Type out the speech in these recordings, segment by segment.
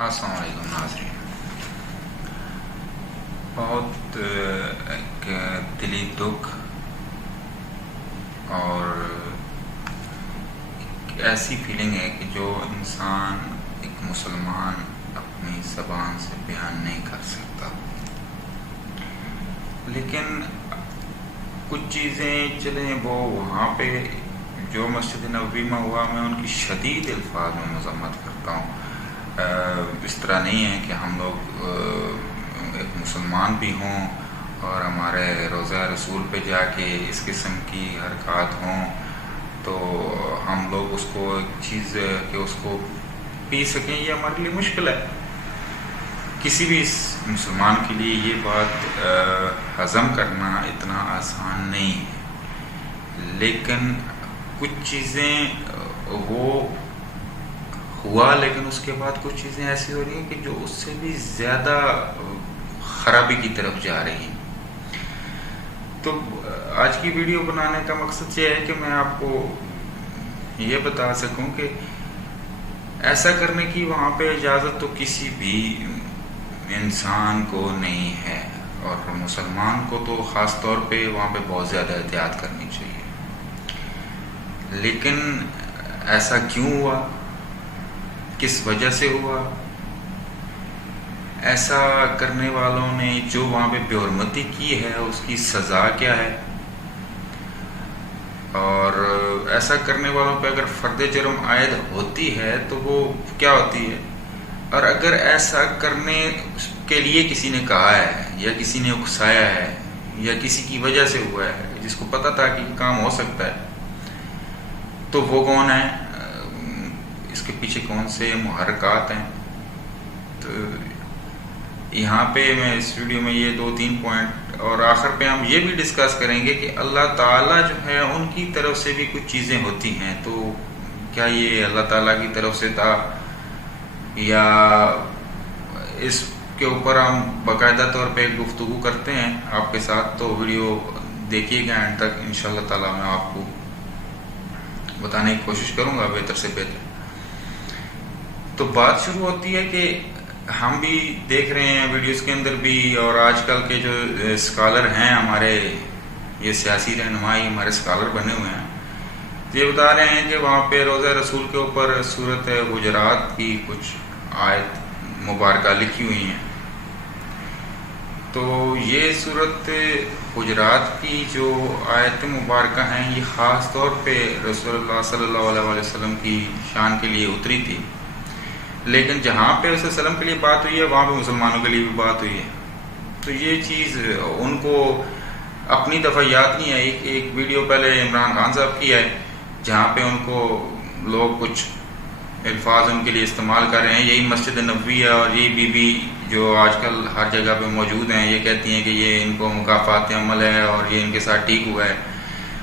السلام علیکم ناظرین. بہت ایک دلی دکھ اور ایک ایسی فیلنگ ہے کہ جو انسان ایک مسلمان اپنی زبان سے بیان نہیں کر سکتا. لیکن کچھ چیزیں چلیں وہ وہاں پہ جو مسجد نبوی میں ہوا میں ان کی شدید الفاظ میں مذمت کرتا ہوں. اس طرح نہیں ہے کہ ہم لوگ ایک مسلمان بھی ہوں اور ہمارے روضہ رسول پہ جا کے اس قسم کی حرکات ہوں تو ہم لوگ اس کو ایک چیز کہ اس کو پی سکیں. یہ ہمارے لیے مشکل ہے. کسی بھی مسلمان کے لیے یہ بات ہضم کرنا اتنا آسان نہیں ہے. لیکن کچھ چیزیں وہ ہوا لیکن اس کے بعد کچھ چیزیں ایسی ہو رہی ہیں کہ جو اس سے بھی زیادہ خرابی کی طرف جا رہی ہیں. تو آج کی ویڈیو بنانے کا مقصد یہ ہے کہ میں آپ کو یہ بتا سکوں کہ ایسا کرنے کی وہاں پہ اجازت تو کسی بھی انسان کو نہیں ہے اور مسلمان کو تو خاص طور پہ وہاں پہ بہت زیادہ احتیاط کرنی چاہیے. لیکن ایسا کیوں ہوا، کس وجہ سے ہوا، ایسا کرنے والوں نے جو وہاں پہ بے حرمتی کی ہے اس کی سزا کیا ہے، اور ایسا کرنے والوں پہ اگر فرد جرم عائد ہوتی ہے تو وہ کیا ہوتی ہے، اور اگر ایسا کرنے کے لیے کسی نے کہا ہے یا کسی نے اکسایا ہے یا کسی کی وجہ سے ہوا ہے جس کو پتہ تھا کہ یہ کام ہو سکتا ہے تو وہ کون ہے، اس کے پیچھے کون سے محرکات ہیں. تو یہاں پہ میں اس ویڈیو میں یہ 2-3 پوائنٹ اور آخر پہ ہم یہ بھی ڈسکس کریں گے کہ اللہ تعالیٰ جو ہے ان کی طرف سے بھی کچھ چیزیں ہوتی ہیں تو کیا یہ اللہ تعالیٰ کی طرف سے تھا یا اس کے اوپر ہم باقاعدہ طور پہ گفتگو کرتے ہیں آپ کے ساتھ. تو ویڈیو دیکھیے گا اینڈ تک، انشاءاللہ تعالیٰ میں آپ کو بتانے کی کوشش کروں گا بہتر سے بہتر. تو بات شروع ہوتی ہے کہ ہم بھی دیکھ رہے ہیں ویڈیوز کے اندر بھی، اور آج کل کے جو اسکالر ہیں ہمارے، یہ سیاسی رہنمائی ہمارے اسکالر بنے ہوئے ہیں، یہ بتا رہے ہیں کہ وہاں پہ روضہ رسول کے اوپر سورۃ حجرات کی کچھ آیت مبارکہ لکھی ہوئی ہیں. تو یہ سورۃ حجرات کی جو آیت مبارکہ ہیں یہ خاص طور پہ رسول اللہ صلی اللہ علیہ وسلم کی شان کے لیے اتری تھی. لیکن جہاں پہ رسول وسلم کے لیے بات ہوئی ہے وہاں پہ مسلمانوں کے لیے بھی بات ہوئی ہے. تو یہ چیز ان کو اپنی دفعہ یاد نہیں ہے. ایک ویڈیو پہلے عمران خان صاحب کی ہے جہاں پہ ان کو لوگ کچھ الفاظ ان کے لیے استعمال کر رہے ہیں. یہی مسجد نبوی ہے اور یہ بی بی جو آج کل ہر جگہ پہ موجود ہیں، یہ کہتی ہیں کہ یہ ان کو مکافات عمل ہے اور یہ ان کے ساتھ ٹھیک ہوا ہے.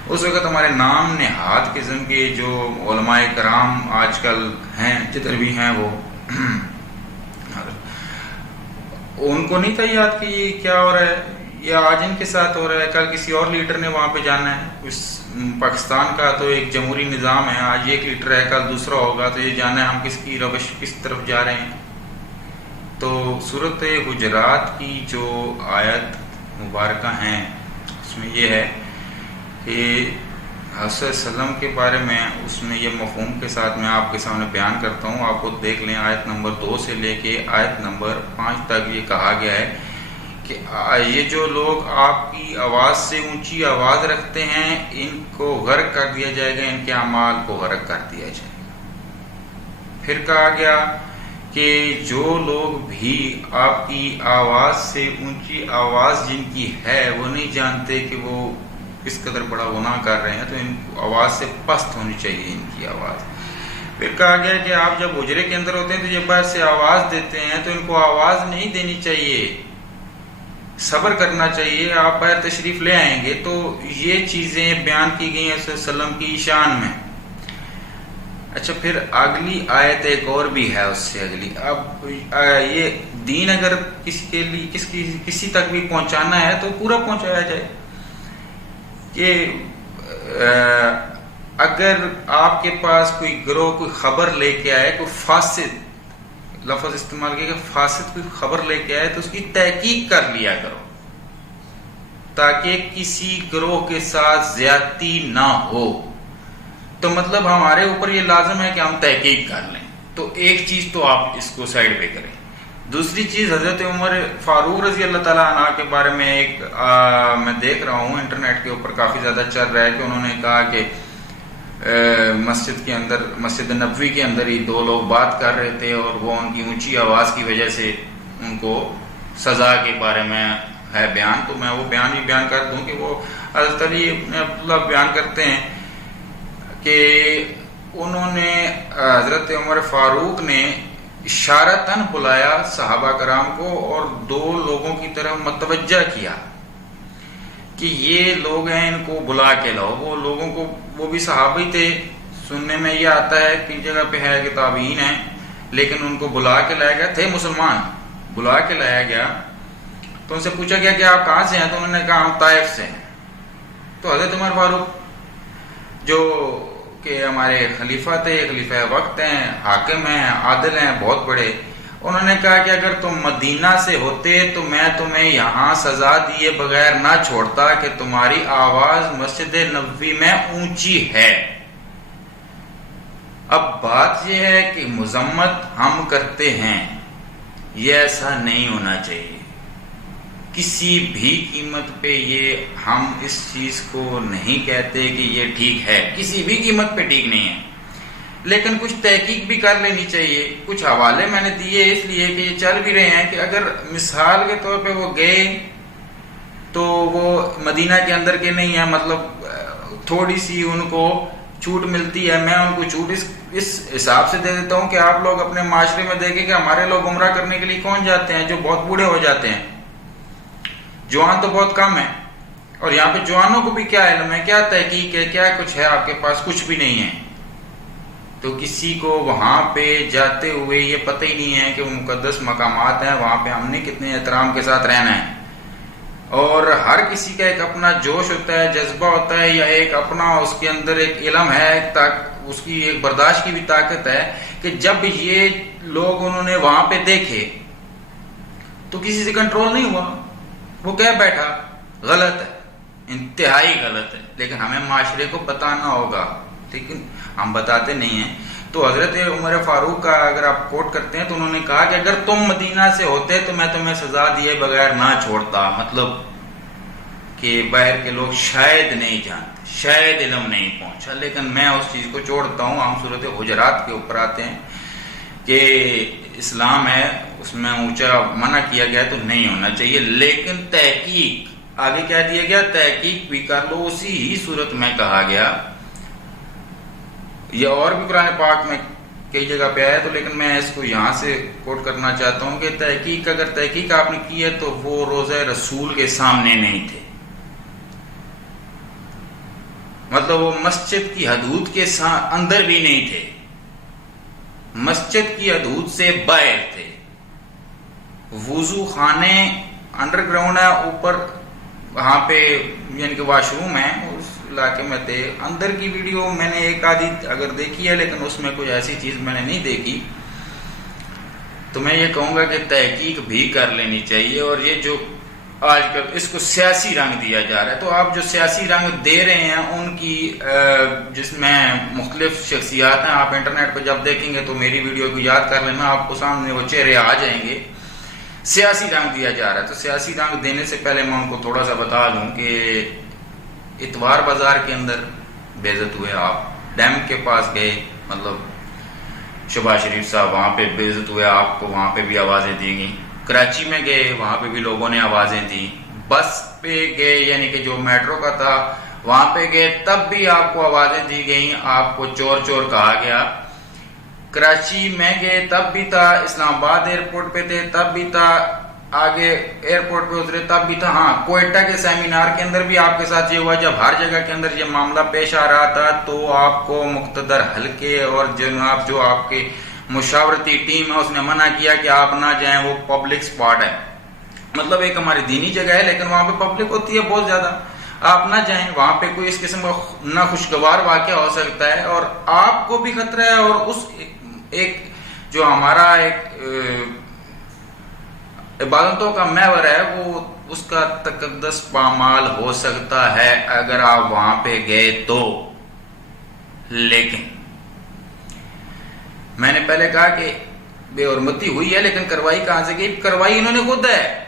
اس وقت ہمارے نام نہاد قسم کے جو علماء کرام آج کل ہیں جدھر بھی ہیں وہ ان کو نہیں تھا یاد کہ یہ کیا ہو رہا ہے، یہ آج ان کے ساتھ ہو رہا ہے، کل کسی اور لیڈر نے وہاں پہ جانا ہے. اس پاکستان کا تو ایک جمہوری نظام ہے، آج ایک لیڈر ہے کل دوسرا ہوگا، تو یہ جانا ہے ہم کس کی روش کس طرف جا رہے ہیں. تو سورۃ حجرات کی جو آیت مبارکہ ہیں اس میں یہ ہے کہ حضرت وسلم کے بارے میں اس میں یہ مفہوم کے ساتھ میں آپ کے سامنے بیان کرتا ہوں. آپ کو دیکھ لیں آیت نمبر 2 سے لے کے آیت نمبر 5 تک یہ کہا گیا ہے کہ یہ جو لوگ آپ کی آواز سے اونچی آواز رکھتے ہیں ان کو غرق کر دیا جائے گا، ان کے اعمال کو غرق کر دیا جائے گا. پھر کہا گیا کہ جو لوگ بھی آپ کی آواز سے اونچی آواز جن کی ہے وہ نہیں جانتے کہ وہ اس قدر بڑا گناہ کر رہے ہیں تو ان کو آواز سے پست ہونی چاہیے ان کی آواز. پھر کہا گیا کہ آپ جب حجرے کے اندر ہوتے ہیں تو جب باہر سے آواز دیتے ہیں تو ان کو آواز نہیں دینی چاہیے، صبر کرنا چاہیے، آپ باہر تشریف لے آئیں گے. تو یہ چیزیں بیان کی گئی ہیں صلی اللہ علیہ وسلم کی شان میں. اچھا پھر اگلی آیت ایک اور بھی ہے اس سے اگلی. اب یہ دین اگر کسی کے لیے کسی تک بھی پہنچانا ہے تو پورا پہنچایا جائے کہ اگر آپ کے پاس کوئی گروہ کوئی خبر لے کے آئے، کوئی فاسد لفظ استعمال کیا کہ فاسد کوئی خبر لے کے آئے تو اس کی تحقیق کر لیا کرو تاکہ کسی گروہ کے ساتھ زیادتی نہ ہو. تو مطلب ہمارے اوپر یہ لازم ہے کہ ہم تحقیق کر لیں. تو ایک چیز تو آپ اس کو سائڈ پہ کریں. دوسری چیز حضرت عمر فاروق رضی اللہ تعالیٰ عنہ کے بارے میں ایک میں دیکھ رہا ہوں انٹرنیٹ کے اوپر کافی زیادہ چل رہا ہے کہ انہوں نے کہا کہ مسجد کے اندر، مسجد نبوی کے اندر ہی دو لوگ بات کر رہے تھے اور وہ ان کی اونچی آواز کی وجہ سے ان کو سزا کے بارے میں ہے بیان. تو میں وہ بیان بھی بیان کر دوں کہ وہ حضرت علی ابن عبداللہ بیان کرتے ہیں کہ انہوں نے حضرت عمر فاروق نے اشارتاً بلایا صحابہ کرام کو اور دو لوگوں کی طرف متوجہ کیا کہ یہ لوگ ہیں، ان کو بلا کے لاؤ. وہ لوگوں کو، وہ بھی صحابی تھے، سننے میں یہ آتا ہے کہ جگہ پہ ہے کہ تابعین ہیں، لیکن ان کو بلا کے لایا گیا، تھے مسلمان، بلا کے لایا گیا. تو ان سے پوچھا گیا کہ آپ کہاں سے ہیں؟ تو انہوں نے کہا ہم طائف سے ہیں. تو حضرت عمر فاروق جو کہ ہمارے خلیفہ تھے، خلیفہ وقت ہیں، حاکم ہیں، عادل ہیں، بہت بڑے، انہوں نے کہا کہ اگر تم مدینہ سے ہوتے تو میں تمہیں یہاں سزا دیے بغیر نہ چھوڑتا کہ تمہاری آواز مسجد نبوی میں اونچی ہے. اب بات یہ ہے کہ مذمت ہم کرتے ہیں، یہ ایسا نہیں ہونا چاہیے. کسی بھی قیمت پہ یہ ہم اس چیز کو نہیں کہتے کہ یہ ٹھیک ہے، کسی بھی قیمت پہ ٹھیک نہیں ہے، لیکن کچھ تحقیق بھی کر لینی چاہیے. کچھ حوالے میں نے دیے اس لیے کہ یہ چل بھی رہے ہیں کہ اگر مثال کے طور پہ وہ گئے تو وہ مدینہ کے اندر کے نہیں ہیں، مطلب تھوڑی سی ان کو چھوٹ ملتی ہے. میں ان کو چھوٹ اس حساب سے دے دیتا ہوں کہ آپ لوگ اپنے معاشرے میں دیکھیں کہ ہمارے لوگ عمرہ کرنے کے لیے کون جاتے ہیں؟ جو بہت بوڑھے ہو جاتے ہیں. جوان تو بہت کم ہے، اور یہاں پہ جوانوں کو بھی کیا علم ہے، کیا تحقیق ہے، کیا کچھ ہے؟ آپ کے پاس کچھ بھی نہیں ہے. تو کسی کو وہاں پہ جاتے ہوئے یہ پتہ ہی نہیں ہے کہ وہ مقدس مقامات ہیں، وہاں پہ ہم نے کتنے احترام کے ساتھ رہنا ہے. اور ہر کسی کا ایک اپنا جوش ہوتا ہے، جذبہ ہوتا ہے، یا ایک اپنا اس کے اندر ایک علم ہے، اس کی ایک برداشت کی بھی طاقت ہے کہ جب یہ لوگ انہوں نے وہاں پہ دیکھے تو کسی سے کنٹرول نہیں ہوا، وہ کہہ بیٹھا. غلط ہے، انتہائی غلط ہے، لیکن ہمیں معاشرے کو بتانا ہوگا، لیکن ہم بتاتے نہیں ہیں. تو حضرت عمر فاروق کا اگر آپ کوٹ کرتے ہیں تو انہوں نے کہا کہ اگر تم مدینہ سے ہوتے تو میں تمہیں سزا دیے بغیر نہ چھوڑتا. مطلب کہ باہر کے لوگ شاید نہیں جانتے، شاید علم نہیں پہنچا، لیکن میں اس چیز کو چھوڑتا ہوں. ہم صورت حجرات کے اوپر آتے ہیں کہ اسلام ہے، اس میں اونچا منع کیا گیا تو نہیں ہونا چاہیے، لیکن تحقیق آگے کیا دیا گیا، تحقیق بھی کر لو. اسی ہی صورت میں کہا گیا، یہ اور بھی قرآن پاک میں کئی جگہ پہ آیا تو، لیکن میں اس کو یہاں سے کوٹ کرنا چاہتا ہوں کہ تحقیق، اگر تحقیق آپ نے کی ہے تو وہ روضہ رسول کے سامنے نہیں تھے، مطلب وہ مسجد کی حدود کے اندر بھی نہیں تھے، مسجد کی حدود سے باہر تھے. وضو خانے انڈر گراؤنڈ ہے، اوپر وہاں پہ یعنی کہ واش روم ہے، اس علاقے میں تھے. اندر کی ویڈیو میں نے ایک آدھی اگر دیکھی ہے، لیکن اس میں کوئی ایسی چیز میں نے نہیں دیکھی. تو میں یہ کہوں گا کہ تحقیق بھی کر لینی چاہیے. اور یہ جو آج کل اس کو سیاسی رنگ دیا جا رہا ہے، تو آپ جو سیاسی رنگ دے رہے ہیں ان کی جس میں مختلف شخصیات ہیں، آپ انٹرنیٹ پہ جب دیکھیں گے تو میری ویڈیو کو یاد کر لینا، آپ کو سامنے وہ چہرے آ جائیں گے. سیاسی رنگ دیا جا رہا ہے. تو سیاسی رنگ دینے سے پہلے میں ان کو تھوڑا سا بتا دوں کہ اتوار بازار کے اندر بے عزت ہوئے، آپ ڈیم کے پاس گئے، مطلب شہباز شریف صاحب وہاں پہ بے عزت ہوئے، آپ کو وہاں پہ بھی آوازیں دی گئیں. کراچی میں گئے، وہاں پہ بھی لوگوں نے آوازیں دی. بس پہ گئے یعنی کہ جو میٹرو کا تھا وہاں پہ گئے، تب بھی آپ کو آوازیں دی گئیں، آپ کو چور چور کہا گیا. کراچی میں گئے تب بھی تھا، اسلام آباد ایئرپورٹ پہ تھے تب بھی تھا، آگے ایئرپورٹ پہ اترے تب بھی تھا. ہاں، کوئٹہ کے سیمینار کے اندر بھی آپ کے ساتھ یہ ہوا. جب ہر جگہ کے اندر یہ معاملہ پیش آ رہا تھا تو آپ کو مقتدر حلقے اور جناب جو آپ کے مشاورتی ٹیم ہے اس نے منع کیا کہ آپ نہ جائیں، وہ پبلک سپاٹ ہے. مطلب ایک ہماری دینی جگہ ہے لیکن وہاں پہ پبلک ہوتی ہے بہت زیادہ، آپ نہ جائیں، وہاں پہ کوئی اس قسم کا ناخوشگوار واقعہ ہو سکتا ہے اور آپ کو بھی خطرہ ہے اور اس ایک جو ہمارا ایک عبادتوں کا محور ہے، وہ اس کا تقدس پامال ہو سکتا ہے اگر آپ وہاں پہ گئے تو۔ لیکن میں نے پہلے کہا کہ بے حرمتی ہوئی ہے، لیکن کروائی کہاں سے گئی؟ کروائی انہوں نے خود ہے۔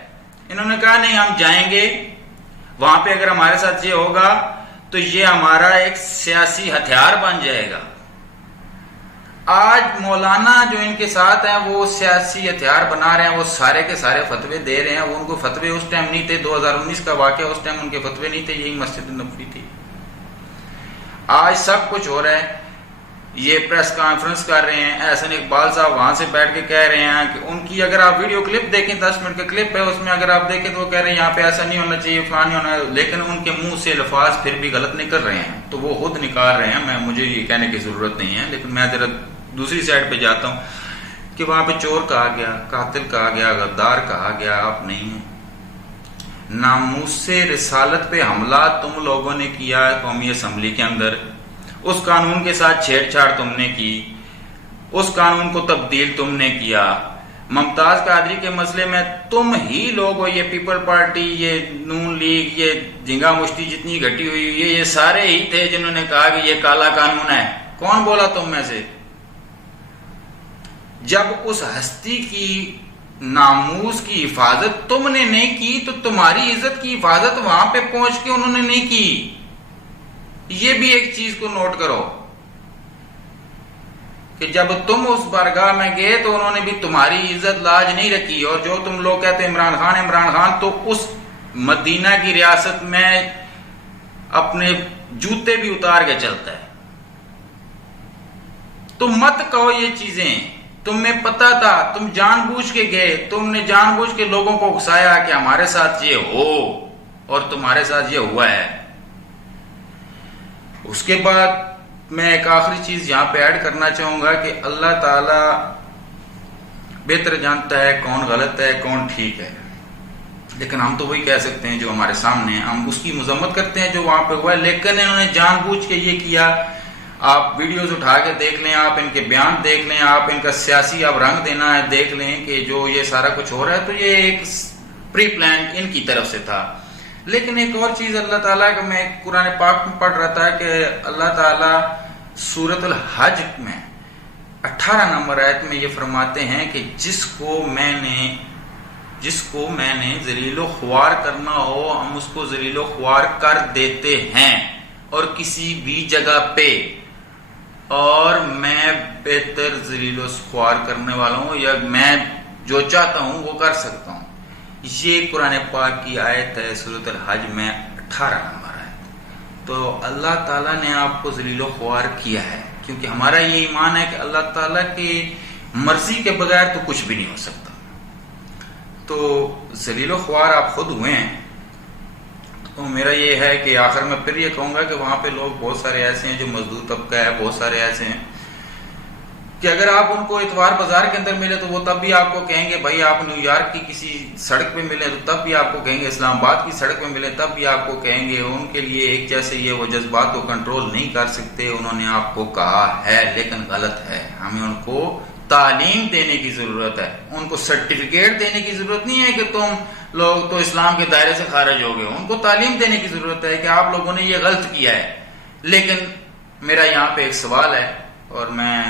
انہوں نے کہا نہیں ہم جائیں گے وہاں پہ، اگر ہمارے ساتھ یہ ہوگا تو یہ ہمارا ایک سیاسی ہتھیار بن جائے گا۔ آج مولانا جو ان کے ساتھ ہیں وہ سیاسی ہتھیار بنا رہے ہیں، وہ سارے کے سارے فتوے دے رہے ہیں۔ وہ ان کو فتوے اس ٹائم نہیں تھے، 2019 کا واقعہ، اس ٹائم ان کے فتوے نہیں تھے، یہی مسجد نبوی تھی۔ آج سب کچھ ہو رہا ہے، یہ پریس کانفرنس کر رہے ہیں، احسن اقبال صاحب وہاں سے بیٹھ کے کہہ رہے ہیں کہ ان کی اگر آپ ویڈیو کلپ دیکھیں، 10 منٹ کا کلپ ہے، اس میں اگر آپ دیکھیں تو وہ کہہ رہے ہیں یہاں پہ ایسا نہیں ہونا چاہیے، فلاں نہیں ہونا، لیکن ان کے منہ سے الفاظ پھر بھی غلط نکل رہے ہیں، تو وہ خود نکال رہے ہیں، مجھے یہ کہنے کی ضرورت نہیں ہے۔ لیکن میں ذرا دوسری سائڈ پہ جاتا ہوں کہ وہاں پہ چور کہا گیا، قاتل کہا گیا، غدار کہا گیا، آپ نہیں ہیں۔ ناموس رسالت پہ حملہ تم لوگوں نے کیا قومی اسمبلی کے اندر، اس قانون کے ساتھ چھیڑ چھاڑ تم نے کی، اس قانون کو تبدیل تم نے کیا۔ ممتاز قادری کے مسئلے میں تم ہی لوگ ہو، یہ پیپل پارٹی، یہ نون لیگ، یہ جھنگا مشتی جتنی گھٹی ہوئی، یہ سارے ہی تھے جنہوں نے کہا کہ یہ کالا قانون ہے۔ کون بولا تم میں سے؟ جب اس ہستی کی ناموس کی حفاظت تم نے نہیں کی تو تمہاری عزت کی حفاظت وہاں پہ پہنچ کے انہوں نے نہیں کی۔ یہ بھی ایک چیز کو نوٹ کرو کہ جب تم اس بارگاہ میں گئے تو انہوں نے بھی تمہاری عزت لاج نہیں رکھی، اور جو تم لوگ کہتے ہیں عمران خان تو اس مدینہ کی ریاست میں اپنے جوتے بھی اتار کے چلتا ہے۔ تم مت کہو یہ چیزیں، تمہیں پتا تھا، تم جان بوجھ کے گئے، تم نے جان بوجھ کے لوگوں کو اکسایا کہ ہمارے ساتھ یہ ہو، اور تمہارے ساتھ یہ ہوا ہے۔ اس کے بعد میں ایک آخری چیز یہاں پہ ایڈ کرنا چاہوں گا کہ اللہ تعالی بہتر جانتا ہے کون غلط ہے کون ٹھیک ہے، لیکن ہم تو وہی کہہ سکتے ہیں جو ہمارے سامنے ہیں، ہم اس کی مذمت کرتے ہیں جو وہاں پہ ہوا ہے، لیکن انہوں نے جان بوجھ کے یہ کیا۔ آپ ویڈیوز اٹھا کے دیکھ لیں، آپ ان کے بیان دیکھ لیں، آپ ان کا سیاسی اب رنگ دینا ہے دیکھ لیں کہ جو یہ سارا کچھ ہو رہا ہے تو یہ ایک پری پلان ان کی طرف سے تھا۔ لیکن ایک اور چیز اللہ تعالیٰ کا میں قرآن پاک میں پڑھ رہا تھا کہ اللہ تعالیٰ سورۃ الحج میں 18 نمبر آیت میں یہ فرماتے ہیں کہ جس کو میں نے ذلیل و خوار کرنا ہو ہم اس کو ذلیل و خوار کر دیتے ہیں، اور کسی بھی جگہ پہ، اور میں بہتر ذلیل و خوار کرنے والا ہوں، یا میں جو چاہتا ہوں وہ کر سکتا ہوں۔ یہ قرآن پاک کی آیت ہے سورۃ الحج میں 18 نمبر آیت۔ تو اللہ تعالیٰ نے آپ کو ذلیل و خوار کیا ہے، کیونکہ ہمارا یہ ایمان ہے کہ اللہ تعالیٰ کی مرضی کے بغیر تو کچھ بھی نہیں ہو سکتا۔ تو ذلیل و خوار آپ خود ہوئے ہیں۔ تو میرا یہ ہے کہ آخر میں پھر یہ کہوں گا کہ وہاں پہ لوگ بہت سارے ایسے ہیں جو مزدور طبقہ ہے، بہت سارے ایسے ہیں کہ اگر آپ ان کو اتوار بازار کے اندر ملے تو وہ تب بھی آپ کو کہیں گے بھائی، آپ نیو یارک کی کسی سڑک پہ ملے تو تب بھی آپ کو کہیں گے، اسلام آباد کی سڑک پہ ملے تب بھی آپ کو کہیں گے۔ ان کے لیے ایک جیسے یہ وہ جذبات کو کنٹرول نہیں کر سکتے، انہوں نے آپ کو کہا ہے لیکن غلط ہے۔ ہمیں ان کو تعلیم دینے کی ضرورت ہے، ان کو سرٹیفکیٹ دینے کی ضرورت نہیں ہے کہ تم لوگ تو اسلام کے دائرے سے خارج ہو گئے۔ ان کو تعلیم دینے کی ضرورت ہے کہ آپ لوگوں نے یہ غلط کیا ہے۔ لیکن میرا یہاں پہ ایک سوال ہے، اور میں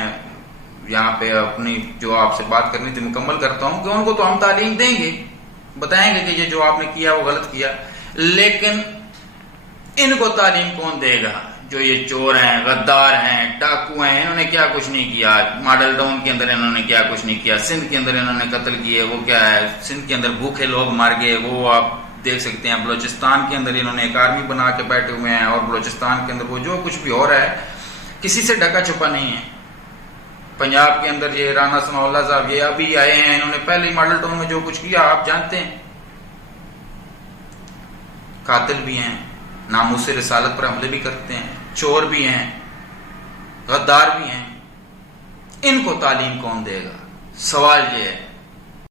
یہاں پہ اپنی جو آپ سے بات کرنی تھی مکمل کرتا ہوں کہ ان کو تو ہم تعلیم دیں گے، بتائیں گے کہ یہ جو آپ نے کیا وہ غلط کیا، لیکن ان کو تعلیم کون دے گا؟ جو یہ چور ہیں، غدار ہیں، ڈاکو ہیں، انہوں نے کیا کچھ نہیں کیا۔ ماڈل ٹاؤن کے اندر انہوں نے کیا کچھ نہیں کیا، سندھ کے اندر انہوں نے قتل کیے، وہ کیا ہے، سندھ کے اندر بھوکے لوگ مر گئے، وہ آپ دیکھ سکتے ہیں۔ بلوچستان کے اندر انہوں نے ایک آرمی بنا کے بیٹھے ہوئے ہیں، اور بلوچستان کے اندر وہ جو کچھ بھی ہو رہا ہے کسی سے ڈھکا چھپا نہیں ہے۔ پنجاب کے اندر یہ رانا ثناء اللہ صاحب یہ ابھی آئے ہیں، انہوں نے پہلے ہی ماڈل ٹاؤن میں جو کچھ کیا آپ جانتے ہیں۔ قاتل بھی ہیں، ناموس رسالت پر حملے بھی کرتے ہیں، چور بھی ہیں، غدار بھی ہیں۔ ان کو تعلیم کون دے گا؟ سوال یہ ہے۔